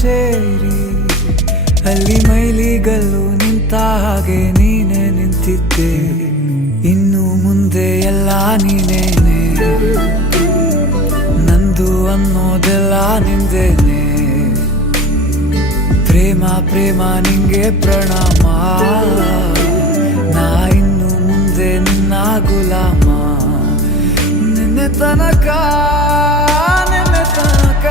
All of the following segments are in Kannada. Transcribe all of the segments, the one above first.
ಸೇರಿ ಅಲ್ಲಿ ಮೈಲಿಗಲ್ಲು ನಿಂತ ಹಾಗೆ ನೀನೆ ನಿಂತಿದ್ದೆ. ಇನ್ನು ಮುಂದೆ ಎಲ್ಲ ನೀನೇನೆ, ನಂದು ಅನ್ನೋದೆಲ್ಲ ನಿಂದೇನೆ. ಪ್ರೇಮ ಪ್ರೇಮ ನಿಂಗೆ ಪ್ರಣಾಮ, ನಾ ಇನ್ನು ಮುಂದೆ ನಿನ್ನ ಗುಲಾಮ. ನಿನ್ನೆ ತನಕ ನಿನ್ನೆ ತನಕ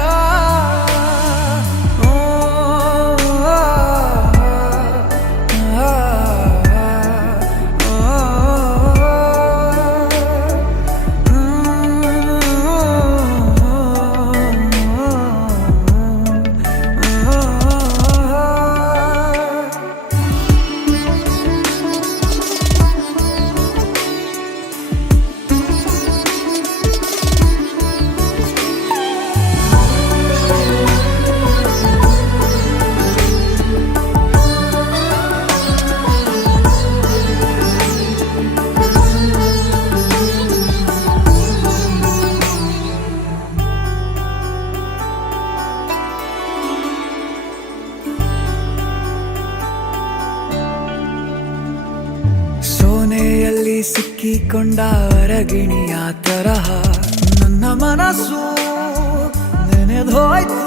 ಸೋನೆಯಲ್ಲಿ ಸಿಕ್ಕಿಕೊಂಡ ಅರಗಿಣಿಯ ತರಹ ನನ್ನ ಮನಸ್ಸು ನೆನೆದೋಯ್ತು.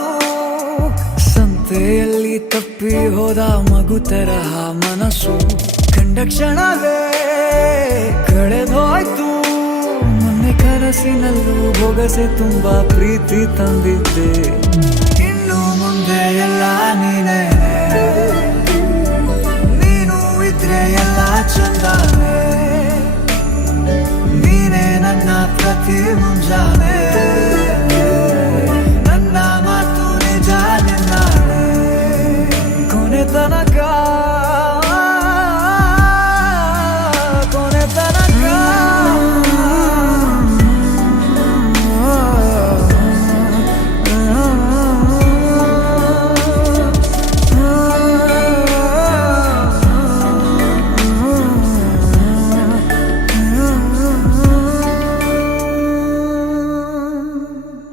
ಸಂತೆಯಲ್ಲಿ ತಪ್ಪಿ ಹೋದ ಮಗು ತರಹ ಮನಸ್ಸು ಕಂಡ ಕ್ಷಣವೇ ಕಳೆದೋಯ್ತು. ಮೊನ್ನೆ ಕನಸಿನಲ್ಲೂ ಬೊಗಸೆ ತುಂಬಾ ಪ್ರೀತಿ ತಂದಿದ್ದೆ. ಇನ್ನು ಮುಂದೆ ಎಲ್ಲ ನೀನೇ, ನೀನು ಇದ್ರೆ ಎಲ್ಲ ಚಂದವೇ. ನೀನೇ ನನ್ನ ಪ್ರತಿ ಮುಂಜಾನೆ.